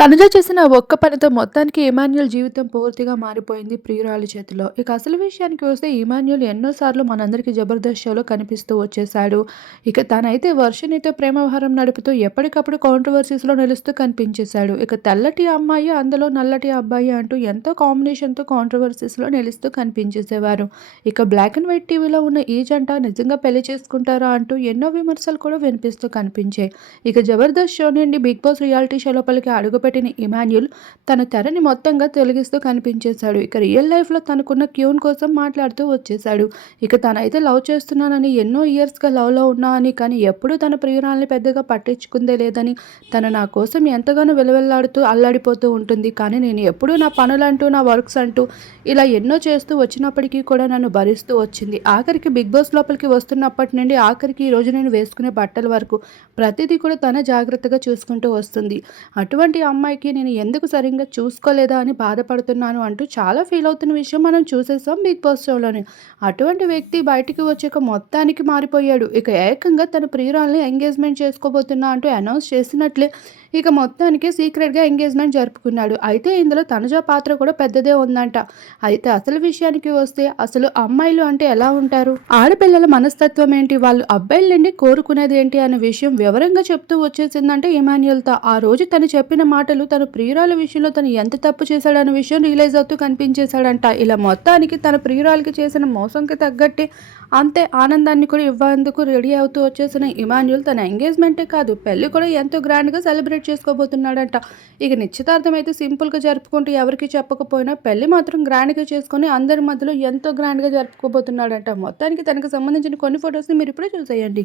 తనుజ చేసిన ఒక్క పనితో మొత్తానికి ఇమాన్యుల్ జీవితం పూర్తిగా మారిపోయింది ప్రియురాలి చేతిలో. ఇక అసలు విషయానికి వస్తే ఇమాన్యుల్ ఎన్నోసార్లు మనందరికీ జబర్దస్త్ షోలో కనిపిస్తూ వచ్చేసాడు ఇక తనైతే వర్షనితో ప్రేమవహారం నడుపుతూ ఎప్పటికప్పుడు కాంట్రవర్సీస్లో నిలుస్తూ కనిపించేశాడు. ఇక తెల్లటి అమ్మాయి అందులో నల్లటి అబ్బాయి అంటూ ఎంతో కాంబినేషన్తో కాంట్రవర్సీస్లో నిలుస్తూ కనిపించేసేవారు. ఇక బ్లాక్ అండ్ వైట్ టీవీలో ఉన్న ఈ జంట నిజంగా పెళ్ళి చేసుకుంటారా అంటూ ఎన్నో విమర్శలు కూడా వినిపిస్తూ కనిపించాయి. ఇక జబర్దస్త్ షో నుండి బిగ్ బాస్ రియాలిటీ షో లోపలికి అడుగుపెట్టిన ఇమాన్యుల్ తన తెరని మొత్తంగా తొలగిస్తూ కనిపించేశాడు. ఇక రియల్ లైఫ్లో తనకున్న క్యూన్ కోసం మాట్లాడుతూ వచ్చేశాడు. ఇక తనైతే లవ్ చేస్తున్నానని ఎన్నో ఇయర్స్గా లవ్లో ఉన్నా అని కానీ ఎప్పుడూ తన ప్రియురాలని పెద్దగా పట్టించుకుందే లేదని తను నా కోసం ఎంతగానో వెలువెల్లాడుతూ అల్లాడిపోతూ ఉంటుంది. కానీ నేను ఎప్పుడూ నా పనులంటూ నా వర్క్స్ అంటూ ఇలా ఎన్నో చేస్తూ వచ్చినప్పటికీ కూడా నన్ను భరిస్తూ వచ్చింది. ఆఖరికి బిగ్ బాస్ లోపలికి వస్తున్నప్పటి నుండి ఆఖరికి ఈ రోజు నేను వేసుకునే బట్టల వరకు ప్రతిదీ కూడా తన జాగ్రత్తగా చూసుకుంటూ వస్తుంది. అటువంటి అమ్మాయికి నేను ఎందుకు సరిగ్గా చూసుకోలేదా అని బాధపడుతున్నాను అంటూ చాలా ఫీల్ అవుతున్న విషయం మనం చూసేసాం బిగ్ బాస్ షోలోనే. అటువంటి వ్యక్తి బయటికి వచ్చాక మొత్తానికి మారిపోయాడు. ఇక ఏకంగా తన ప్రియురాల్ని ఎంగేజ్మెంట్ చేసుకోబోతున్నా అంటూ అనౌన్స్ చేసినట్లే ఇక మొత్తానికి సీక్రెట్గా ఎంగేజ్మెంట్ జరుపుకున్నాడు. అయితే ఇందులో తనుజ పాత్ర కూడా పెద్దదే ఉందంట. అయితే అసలు విషయానికి వస్తే అసలు అమ్మాయిలు అంటే ఎలా ఉంటారు? ఆడపిల్లల మనస్తత్వం ఏంటి? వాళ్ళు అబ్బాయిల నుండి కోరుకునేది ఏంటి అనే విషయం వివరంగా చెప్తూ వచ్చేసిందంటే ఇమాన్యుల్తో ఆ రోజు తను చెప్పిన మాటలు తన ప్రియురాల విషయంలో తను ఎంత తప్పు చేశాడనే విషయం రియలైజ్ అవుతూ కనిపించేశాడంట. ఇలా మొత్తానికి తన ప్రియురాలకి చేసిన మోసంకి తగ్గట్టే అంతే ఆనందాన్ని కూడా ఇవ్వేందుకు రెడీ అవుతూ వచ్చేసిన ఇమాన్యుల్ తన ఎంగేజ్మెంటే కాదు పెళ్ళి కూడా ఎంతో గ్రాండ్గా సెలబ్రేట్ చేసుకోబోతున్నాడంట. ఇక నిశ్చితార్థం అయితే సింపుల్గా జరుపుకుంటూ ఎవరికి చెప్పకపోయినా పెళ్ళి మాత్రం గ్రాండ్గా చేసుకొని అందరి మధ్యలో ఎంతో గ్రాండ్గా జరుపుకోబోతున్నాడంట. మొత్తానికి తనకు సంబంధించిన కొన్ని ఫొటోస్ని మీరు ఇప్పుడే చూసేయండి.